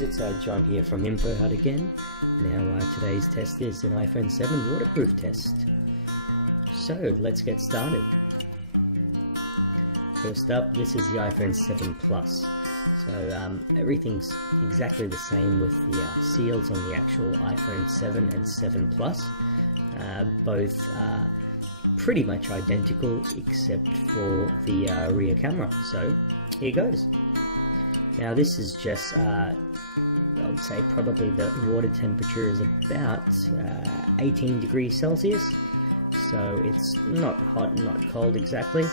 guys, it's John here from InfoHut again. Now today's test is an iPhone 7 waterproof test. So let's get started. First up, this is the iPhone 7 Plus. So everything's exactly the same with the seals on the actual iPhone 7 and 7 Plus. Both are pretty much identical except for the rear camera. So here goes. Now this is just, I would say probably the water temperature is about 18 degrees Celsius. So it's not hot, not cold exactly.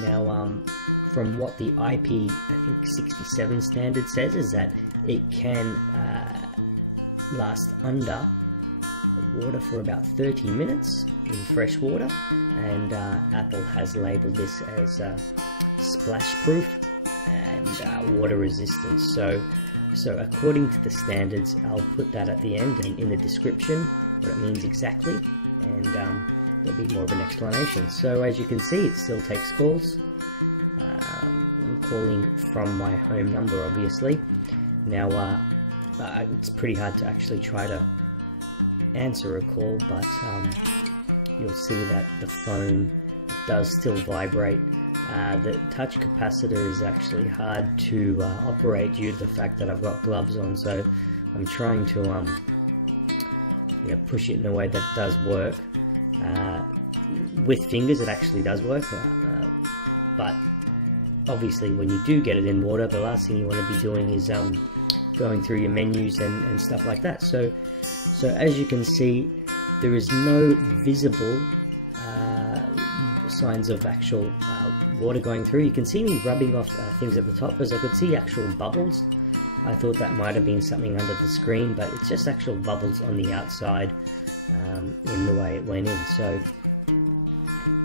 Now from what the IP, I think 67 standard says, is that it can last under water for about 30 minutes in fresh water, and Apple has labeled this as splash proof and water resistant. So according to the standards, I'll put that at the end and in the description what it means exactly, and there'll be more of an explanation. So as you can see, it still takes calls. I'm calling from my home number, obviously. Now it's pretty hard to actually try to answer a call, but you'll see that the phone does still vibrate. The touch capacitor is actually hard to operate due to the fact that I've got gloves on, so I'm trying to push it in a way that it does work. With fingers it actually does work, but obviously when you do get it in water, the last thing you want to be doing is going through your menus and stuff like that. So as you can see, there is no visible signs of actual water going through. You can see me rubbing off things at the top, as I could see actual bubbles. I thought that might have been something under the screen, but it's just actual bubbles on the outside in the way it went in. So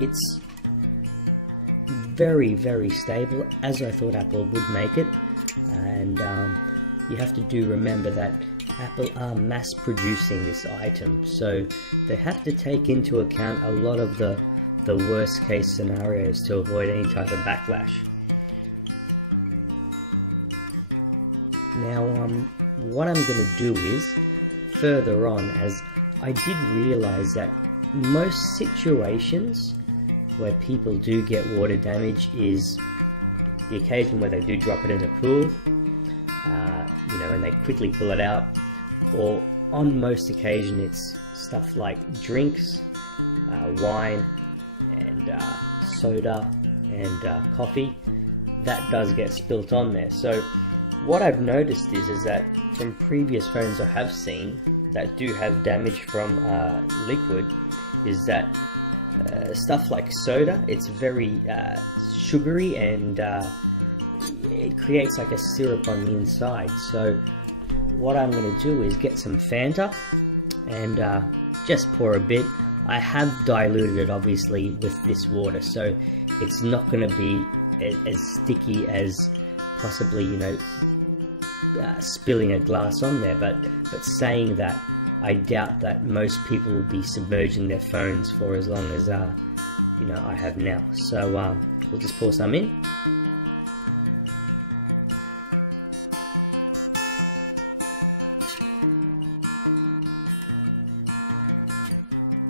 it's very, very stable, as I thought Apple would make it. And you have to remember that Apple are mass producing this item, so they have to take into account a lot of the worst case scenarios to avoid any type of backlash. Now what I'm going to do is, further on, as I did realize that most situations where people do get water damage is the occasion where they do drop it in a pool, and they quickly pull it out, or on most occasion it's stuff like drinks, wine and soda and coffee that does get spilt on there. So what I've noticed is that from previous phones I have seen that do have damage from liquid, is that stuff like soda, it's very sugary, and it creates like a syrup on the inside. So what I'm going to do is get some Fanta and just pour a bit. I have diluted it obviously with this water, so it's not going to be as sticky as possibly spilling a glass on there. But saying that, I doubt that most people will be submerging their phones for as long as I have now. So we'll just pour some in.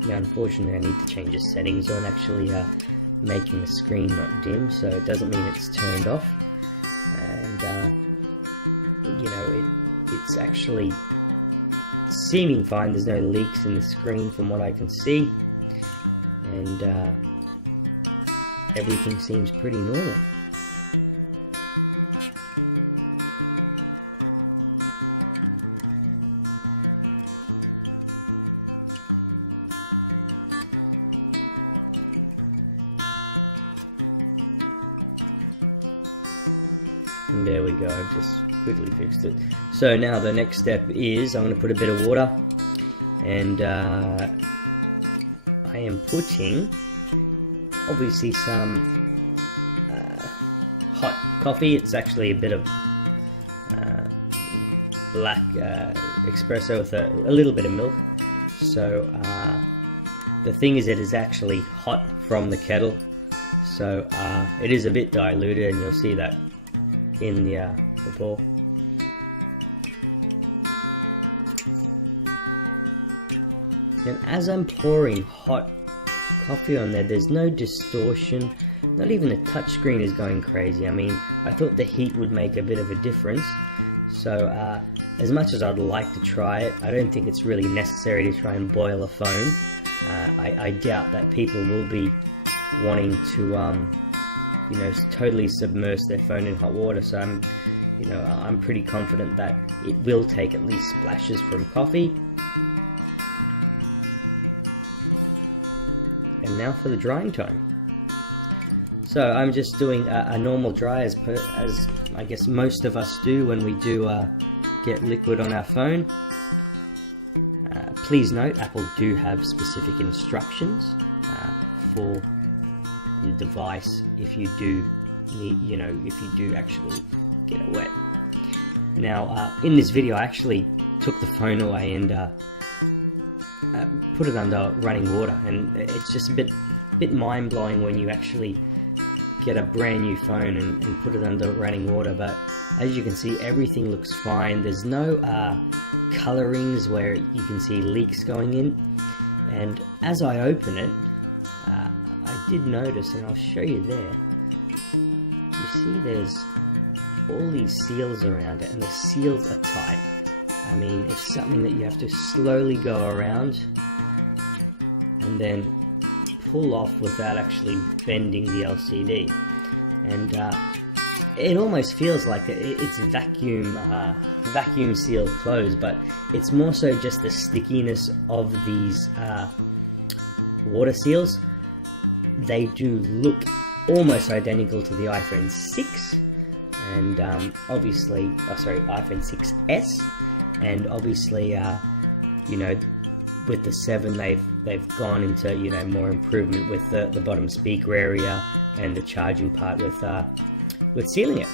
Now unfortunately I need to change the settings on actually making the screen not dim, so it doesn't mean it's turned off. And it's actually seeming fine. There's no leaks in the screen from what I can see, and everything seems pretty normal. And there we go, I've just quickly fixed it. So now the next step is I'm going to put a bit of water, and I am putting obviously some hot coffee. It's actually a bit of black espresso with a little bit of milk. So the thing is, it is actually hot from the kettle, so it is a bit diluted, and you'll see that in the pour. And as I'm pouring hot coffee on there, there's no distortion, not even the touchscreen is going crazy. I mean, I thought the heat would make a bit of a difference. So as much as I'd like to try it, I don't think it's really necessary to try and boil a phone. I doubt that people will be wanting to you know, totally submerge their phone in hot water. So I'm pretty confident that it will take at least splashes from coffee. And now for the drying time. So I'm just doing a normal dry as I guess most of us do when we do get liquid on our phone. Please note, Apple do have specific instructions for the device if you do need, if you do actually get it wet. Now, in this video, I actually took the phone away and put it under running water, and it's just a bit mind-blowing when you actually get a brand new phone and put it under running water. But as you can see, everything looks fine. There's no colorings where you can see leaks going in, and as I open it, I did notice, and I'll show you there, you see there's all these seals around it, and the seals are tight. I mean, it's something that you have to slowly go around and then pull off without actually bending the LCD. And it almost feels like it's vacuum sealed closed, but it's more so just the stickiness of these water seals. They do look almost identical to the iPhone 6 and obviously, iPhone 6s, and obviously with the 7 they've gone into more improvement with the bottom speaker area and the charging part with sealing it.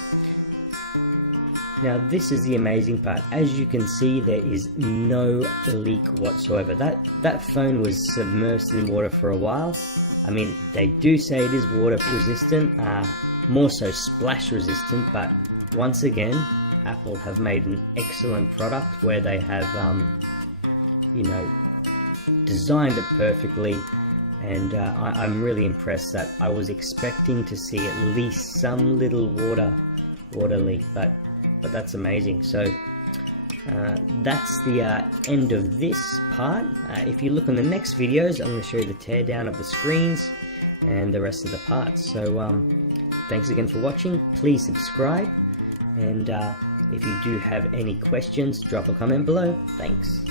Now this is the amazing part. As you can see, there is no leak whatsoever. That phone was submerged in water for a while. I mean, they do say it is water resistant, more so splash resistant, but once again, Apple have made an excellent product where they have designed it perfectly, and I'm really impressed. That I was expecting to see at least some little water leak, but that's amazing. So that's the end of this part. If you look on the next videos, I'm going to show you the teardown of the screens and the rest of the parts. So thanks again for watching. Please subscribe, and if you do have any questions, drop a comment below. Thanks.